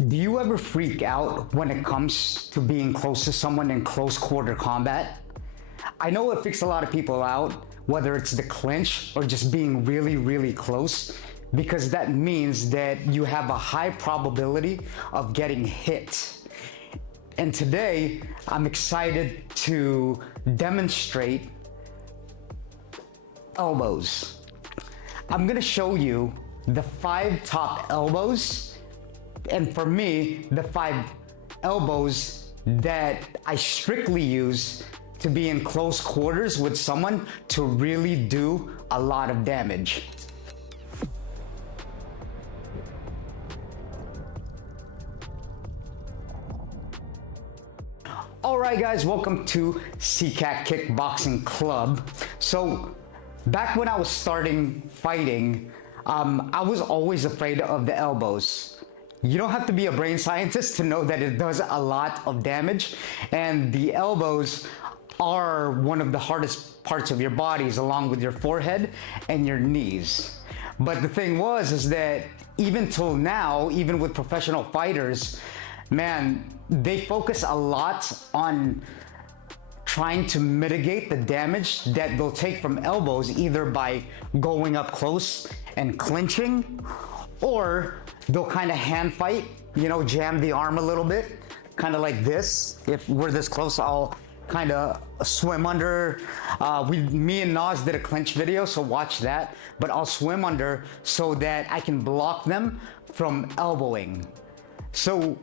Do you ever freak out when it comes to being close to someone in close quarter combat? I know it freaks a lot of people out, whether it's the clinch or just being really, really close, because that means that you have a high probability of getting hit. And today, I'm excited to demonstrate elbows. I'm gonna show you the 5 top elbows, and for me, the 5 elbows that I strictly use to be in close quarters with someone to really do a lot of damage. All right, guys, welcome to Sicat Kickboxing Club. So back when I was starting fighting, I was always afraid of the elbows. You don't have to be a brain scientist to know that it does a lot of damage, and the elbows are one of the hardest parts of your bodies, along with your forehead and your knees. But the thing is that even till now, even with professional fighters, man, they focus a lot on trying to mitigate the damage that they'll take from elbows, either by going up close and clinching, or they'll kind of hand fight, you know, jam the arm a little bit, kind of like this. If we're this close, I'll kind of swim under. Me and Nas did a clinch video, so watch that. But I'll swim under so that I can block them from elbowing. So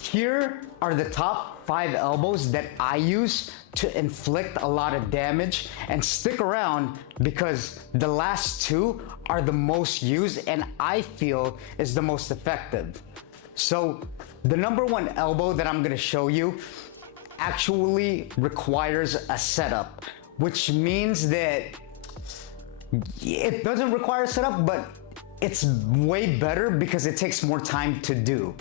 here are the top 5 elbows that I use to inflict a lot of damage, and stick around because the last 2 are the most used and I feel is the most effective. So the number 1 elbow that I'm gonna show you actually requires a setup, which means that it doesn't require a setup, but it's way better because it takes more time to do.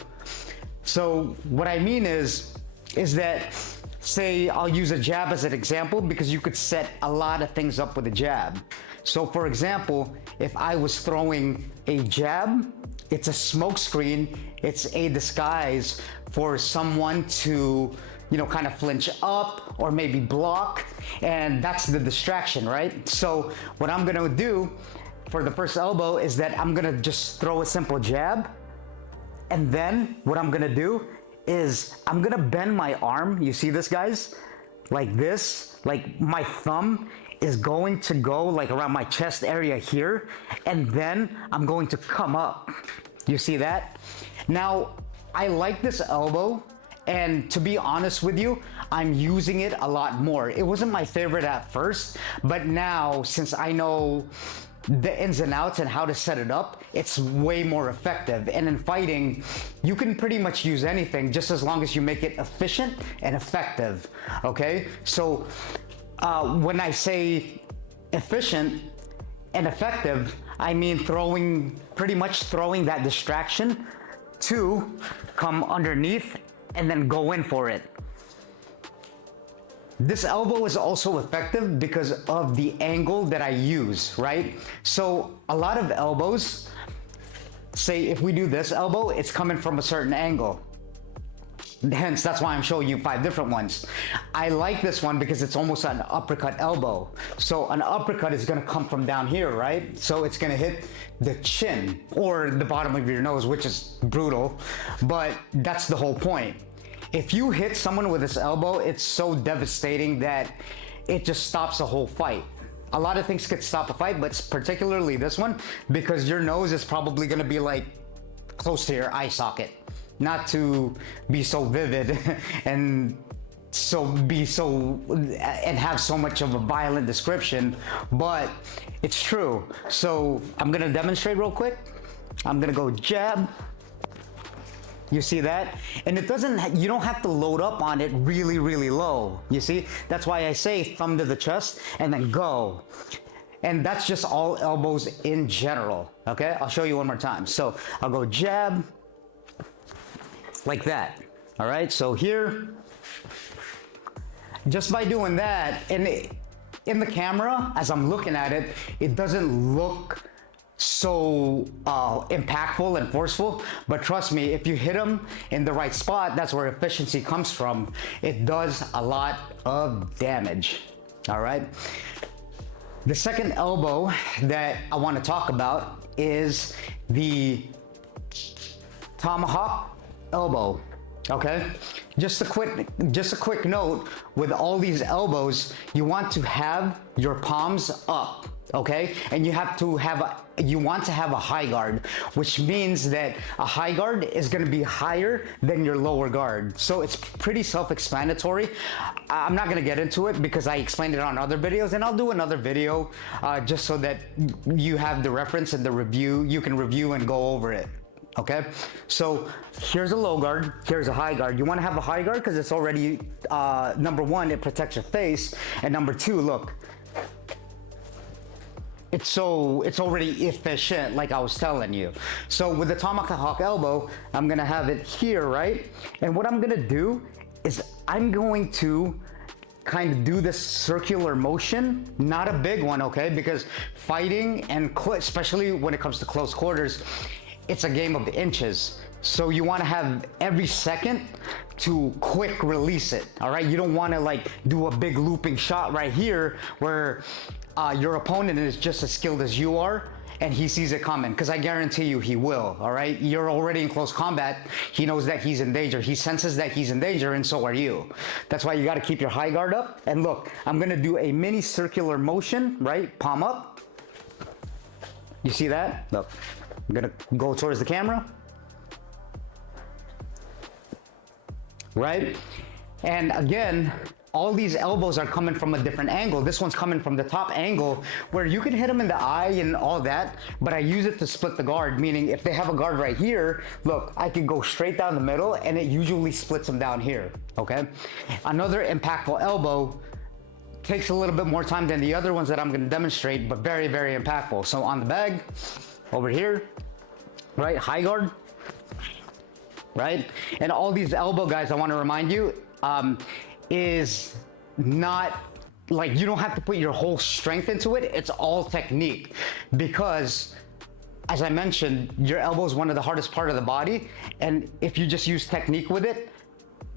So what I mean is that, say I'll use a jab as an example, because you could set a lot of things up with a jab. So for example, if I was throwing a jab, it's a smoke screen, it's a disguise for someone to, you know, kind of flinch up or maybe block, and that's the distraction, right? So what I'm gonna do for the first elbow is that I'm gonna just throw a simple jab, and then what I'm gonna do is I'm gonna bend my arm. You see this, guys? Like this, like my thumb is going to go like around my chest area here, and then I'm going to come up. You see that? Now, I like this elbow, and to be honest with you, I'm using it a lot more. It wasn't my favorite at first, but now since I know the ins and outs and how to set it up, it's way more effective. And in fighting, you can pretty much use anything just as long as you make it efficient and effective, okay? So when I say efficient and effective, I mean pretty much throwing that distraction to come underneath and then go in for it. This elbow is also effective because of the angle that I use, right? So a lot of elbows, say if we do this elbow, it's coming from a certain angle. Hence, that's why I'm showing you 5 different ones. I like this one because it's almost an uppercut elbow. So an uppercut is gonna come from down here, right? So it's gonna hit the chin or the bottom of your nose, which is brutal, but that's the whole point. If you hit someone with this elbow, it's so devastating that it just stops the whole fight. A lot of things could stop a fight, but particularly this one, because your nose is probably gonna be like close to your eye socket. Not to be so vivid and have so much of a violent description, but it's true. So I'm gonna demonstrate real quick. I'm gonna go jab. You see that? And it doesn't, you don't have to load up on it really, really low. You see? That's why I say thumb to the chest and then go. And that's just all elbows in general, okay? I'll show you one more time. So I'll go jab, like that, all right? So here, just by doing that, and in the camera, as I'm looking at it, it doesn't look so impactful and forceful, but trust me, if you hit them in the right spot, that's where efficiency comes from. It does a lot of damage. All right. The second elbow that I want to talk about is the Tomahawk elbow. Okay, just a quick note, with all these elbows, you want to have your palms up, okay? And you want to have a high guard, which means that a high guard is going to be higher than your lower guard. So it's pretty self-explanatory. I'm not going to get into it because I explained it on other videos, and I'll do another video just so that you have the reference and the review. You can review and go over it. Okay, so here's a low guard, here's a high guard. You want to have a high guard because it's already, number one, it protects your face, and number two, look, it's already efficient, like I was telling you. So with the Tomahawk elbow, I'm gonna have it here, right? And what I'm gonna do is I'm going to kind of do this circular motion, not a big one, okay? Because fighting and especially when it comes to close quarters, it's a game of inches. So you want to have every second to quick release it, all right? You don't want to like do a big looping shot right here where your opponent is just as skilled as you are and he sees it coming, because I guarantee you he will, all right? You're already in close combat. He knows that he's in danger. He senses that he's in danger, and so are you. That's why you got to keep your high guard up. And look, I'm going to do a mini circular motion, right? Palm up. You see that? Look. I'm gonna go towards the camera, right? And again, all these elbows are coming from a different angle. This one's coming from the top angle where you can hit them in the eye and all that, but I use it to split the guard, meaning if they have a guard right here, look, I can go straight down the middle and it usually splits them down here, okay? Another impactful elbow takes a little bit more time than the other ones that I'm gonna demonstrate, but very, very impactful. So on the bag, over here, right, high guard, right? And all these elbow guys, I want to remind you, is not like, you don't have to put your whole strength into it. It's all technique, because as I mentioned, your elbow is one of the hardest part of the body, and if you just use technique with it,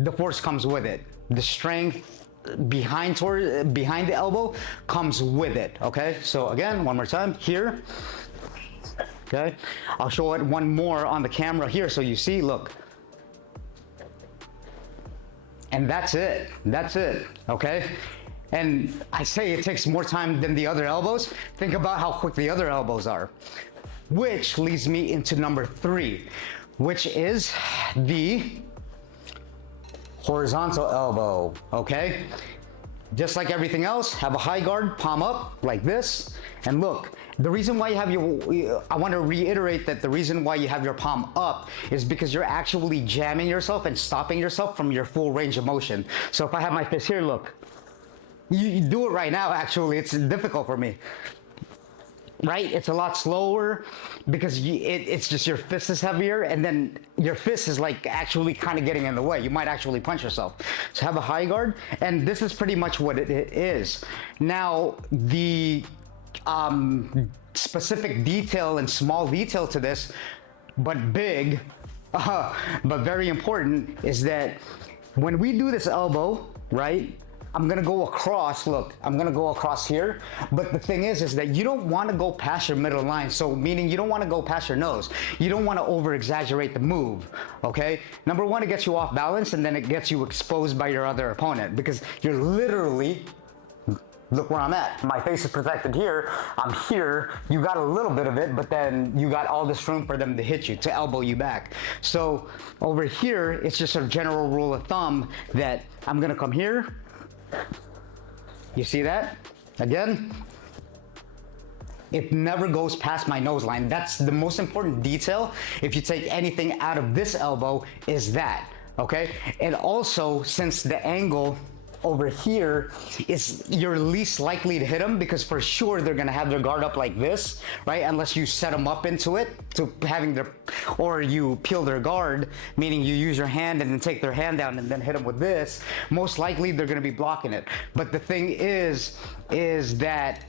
the force comes with it. The strength behind the elbow comes with it. Okay, so again, one more time here. Okay, I'll show it one more on the camera here so you see, look. And that's it, okay? And I say it takes more time than the other elbows. Think about how quick the other elbows are. Which leads me into number 3, which is the horizontal elbow, okay? Just like everything else, have a high guard, palm up, like this. And look, the reason why you have I want to reiterate that the reason why you have your palm up is because you're actually jamming yourself and stopping yourself from your full range of motion. So if I have my fist here, look, you do it right now, actually, it's difficult for me. Right? It's a lot slower because it's just your fist is heavier, and then your fist is like actually kind of getting in the way. You might actually punch yourself. So have a high guard, and this is pretty much what it is. Now, the specific detail and small detail to this, but big, but very important, is that when we do this elbow, right? I'm gonna go across, look, I'm gonna go across here, but the thing is that you don't wanna go past your middle line, so meaning you don't wanna go past your nose. You don't wanna over-exaggerate the move, okay? Number one, it gets you off balance, and then it gets you exposed by your other opponent, because you're literally, look where I'm at. My face is protected here, I'm here, you got a little bit of it, but then you got all this room for them to hit you, to elbow you back. So over here, it's just a general rule of thumb that I'm gonna come here. You see that? Again, it never goes past my nose line. That's the most important detail. If you take anything out of this elbow, is that, okay? And also, since the angle over here is, you're least likely to hit them, because for sure they're gonna have their guard up like this, right? Unless you set them up into it, to having their, or you peel their guard, meaning you use your hand and then take their hand down and then hit them with this. Most likely they're gonna be blocking it. But the thing is that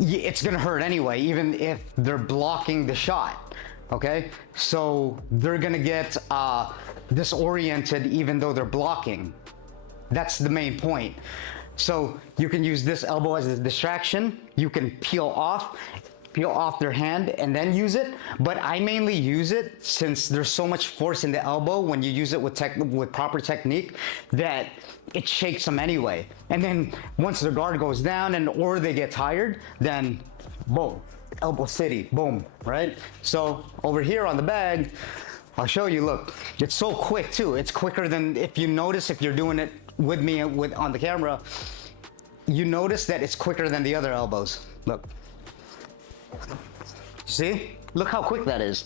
it's gonna hurt anyway, even if they're blocking the shot. Okay, so they're gonna get disoriented even though they're blocking. That's the main point. So you can use this elbow as a distraction. You can peel off their hand and then use it. But I mainly use it since there's so much force in the elbow when you use it with proper technique that it shakes them anyway. And then once their guard goes down or they get tired, then boom, elbow city, boom, right? So over here on the bag, I'll show you, look, it's so quick too. It's quicker than, if you notice, if you're doing it with me on the camera, you notice that it's quicker than the other elbows. Look. See? Look how quick that is.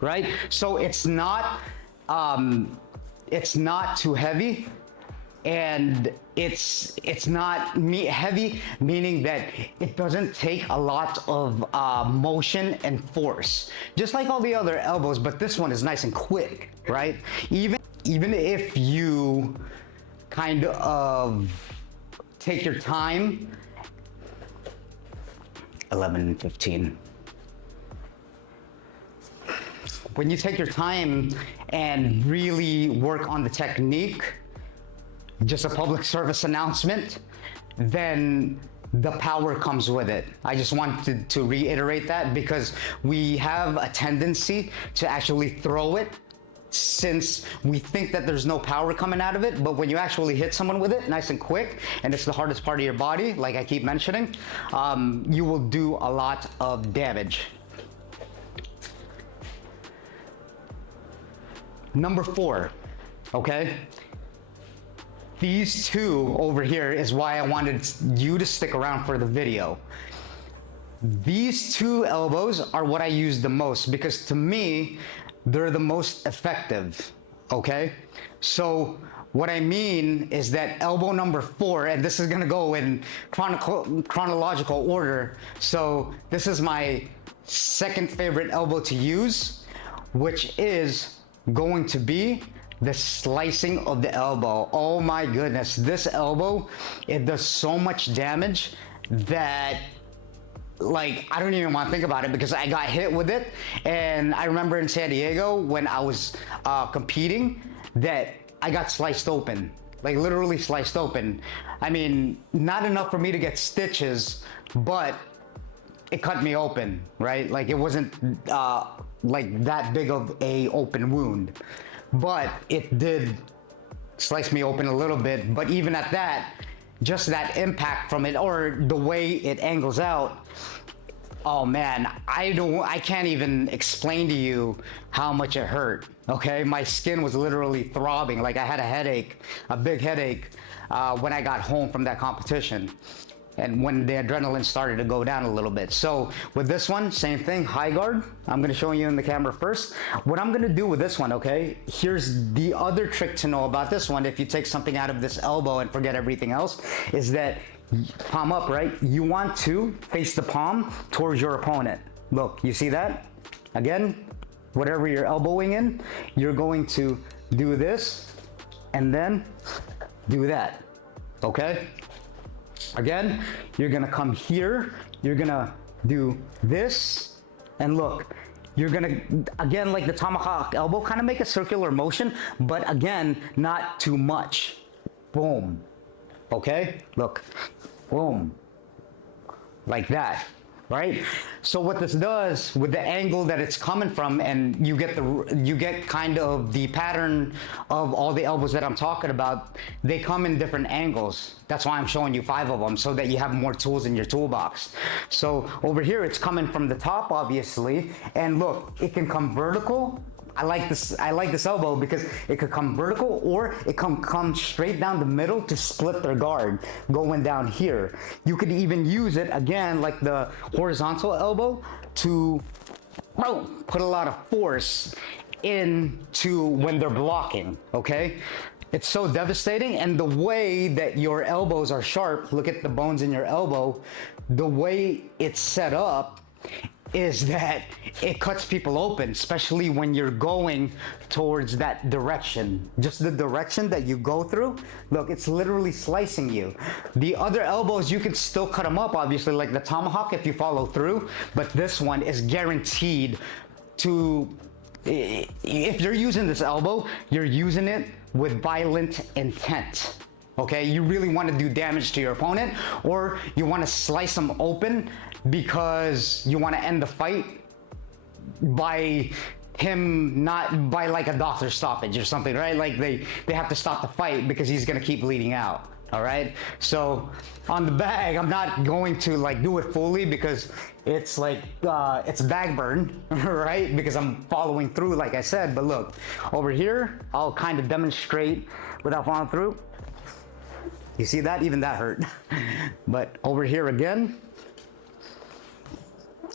Right? So it's not too heavy, and it's not heavy, meaning that it doesn't take a lot of motion and force, just like all the other elbows, but this one is nice and quick, right? Even if you kind of take your time. 11 and 15. When you take your time and really work on the technique, just a public service announcement, then the power comes with it. I just wanted to reiterate that because we have a tendency to actually throw it since we think that there's no power coming out of it, but when you actually hit someone with it nice and quick, and it's the hardest part of your body, like I keep mentioning, you will do a lot of damage. Number 4, okay? These two over here is why I wanted you to stick around for the video. These two elbows are what I use the most because to me, they're the most effective, okay? So what I mean is that elbow number 4, and this is gonna go in chronological order. So this is my second favorite elbow to use, which is going to be the slicing of the elbow. Oh my goodness, this elbow, it does so much damage that, like, I don't even want to think about it because I got hit with it. And I remember in San Diego when I was competing that I got sliced open, like literally sliced open. I mean, not enough for me to get stitches, but it cut me open, right? Like it wasn't like that big of a open wound, but it did slice me open a little bit. But even at that, just that impact from it or the way it angles out, oh man, I can't even explain to you how much it hurt, okay? My skin was literally throbbing, like I had a headache, a big headache when I got home from that competition. And when the adrenaline started to go down a little bit. So with this one, same thing, high guard. I'm gonna show you in the camera first. What I'm gonna do with this one, okay? Here's the other trick to know about this one. If you take something out of this elbow and forget everything else, is that palm up, right? You want to face the palm towards your opponent. Look, you see that? Again, whatever you're elbowing in, you're going to do this and then do that, okay? Again, you're gonna come here, you're gonna do this, and look, you're gonna, again, like the Tomahawk elbow, kind of make a circular motion, but again, not too much. Boom. Okay? Look. Boom. Like that. Right? So what this does with the angle that it's coming from, and you get kind of the pattern of all the elbows that I'm talking about, they come in different angles. That's why I'm showing you 5 of them, so that you have more tools in your toolbox. So over here, it's coming from the top, obviously, and look, it can come vertical. I like this elbow because it could come vertical or it can come straight down the middle to split their guard going down here. You could even use it again like the horizontal elbow to put a lot of force into when they're blocking, okay? It's so devastating, and the way that your elbows are sharp, look at the bones in your elbow, the way it's set up, is that it cuts people open, especially when you're going towards that direction. Just the direction that you go through, look, it's literally slicing you. The other elbows, you can still cut them up, obviously, like the tomahawk if you follow through, but this one is guaranteed to, if you're using this elbow, you're using it with violent intent. Okay, you really want to do damage to your opponent, or you want to slice them open because you want to end the fight by him not by like a doctor stoppage or something, right? Like they have to stop the fight because he's gonna keep bleeding out. All right, so on the bag, I'm not going to like do it fully because it's like it's bag burn, right? Because I'm following through, like I said. But look, over here, I'll kind of demonstrate without following through. You see that? Even that hurt. But over here again,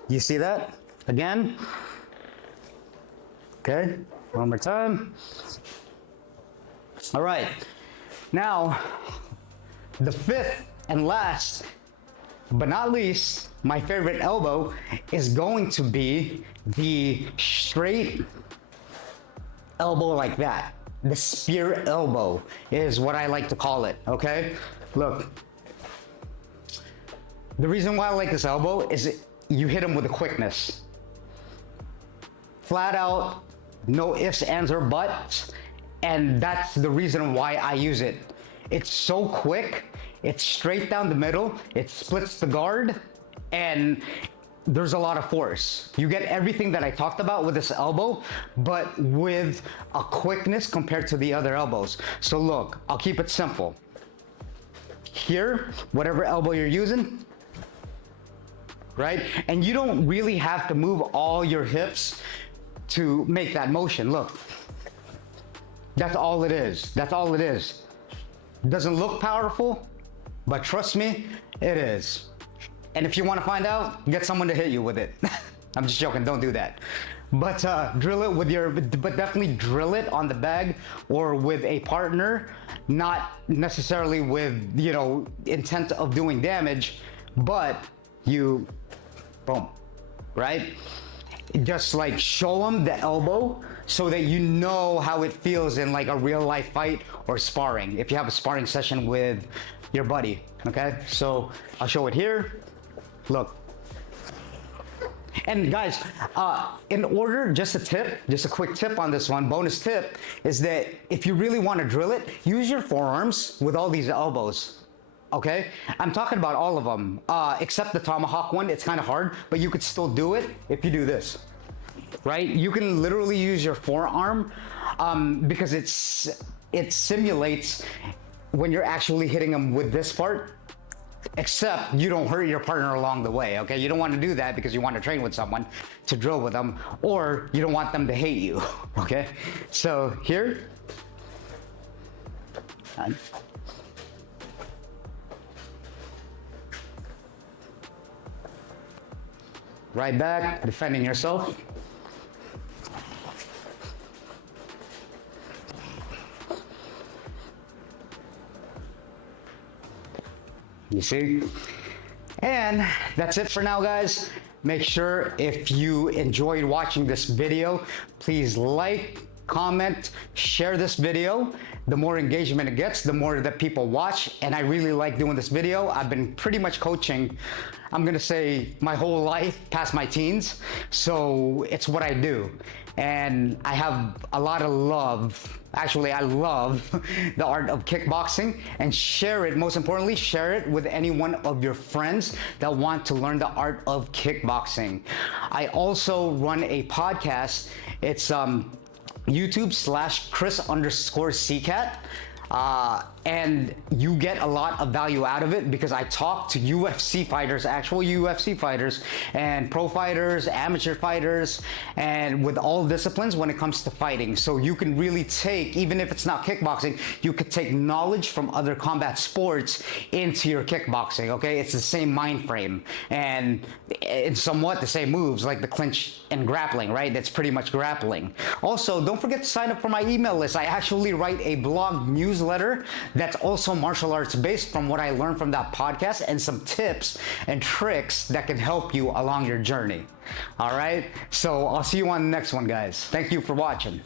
you see that? Again. Okay, one more time. All right, now, the fifth and last, but not least, my favorite elbow is going to be the straight elbow like that. The spear elbow is what I like to call it, okay? Look, the reason why I like this elbow is you hit him with a quickness. Flat out, no ifs, ands, or buts, and that's the reason why I use it. It's so quick, it's straight down the middle, it splits the guard, and there's a lot of force. You get everything that I talked about with this elbow, but with a quickness compared to the other elbows. So look, I'll keep it simple. Here, whatever elbow you're using, right? And you don't really have to move all your hips to make that motion. Look, that's all it is. That's all it is. Doesn't look powerful, but trust me, it is. And if you want to find out, get someone to hit you with it. I'm just joking, don't do that. But drill it with your, but definitely drill it on the bag or with a partner, not necessarily with, you know, intent of doing damage, but you, boom, right? Just like show them the elbow so that you know how it feels in like a real life fight or sparring. If you have a sparring session with your buddy, okay? So I'll show it here. Look. And guys, in order, just a tip, just a quick tip on this one, bonus tip, is that if you really want to drill it, use your forearms with all these elbows. Okay, I'm talking about all of them, except the tomahawk one. It's kind of hard, but you could still do it if you do this, right? You can literally use your forearm because it simulates when you're actually hitting them with this part, except you don't hurt your partner along the way, okay? You don't want to do that because you want to train with someone to drill with them, or you don't want them to hate you, okay? So here, right back, defending yourself. You see? And that's it for now, guys. Make sure if you enjoyed watching this video, please like, comment, share this video. The more engagement it gets, the more that people watch. And I really like doing this video. I've been pretty much coaching, I'm gonna say, my whole life past my teens. So it's what I do. And I have a lot of love. Actually, I love the art of kickboxing, and share it, most importantly, share it with any one of your friends that want to learn the art of kickboxing. I also run a podcast. It's YouTube/Chris_Sicat. And you get a lot of value out of it because I talk to UFC fighters, actual UFC fighters, and pro fighters, amateur fighters, and with all disciplines when it comes to fighting. So you can really take, even if it's not kickboxing, you could take knowledge from other combat sports into your kickboxing, okay? It's the same mind frame, and it's somewhat the same moves, like the clinch and grappling, right? That's pretty much grappling. Also, don't forget to sign up for my email list. I actually write a blog newsletter newsletter that's also martial arts based from what I learned from that podcast, and some tips and tricks that can help you along your journey. All right, so I'll see you on the next one, guys. Thank you for watching.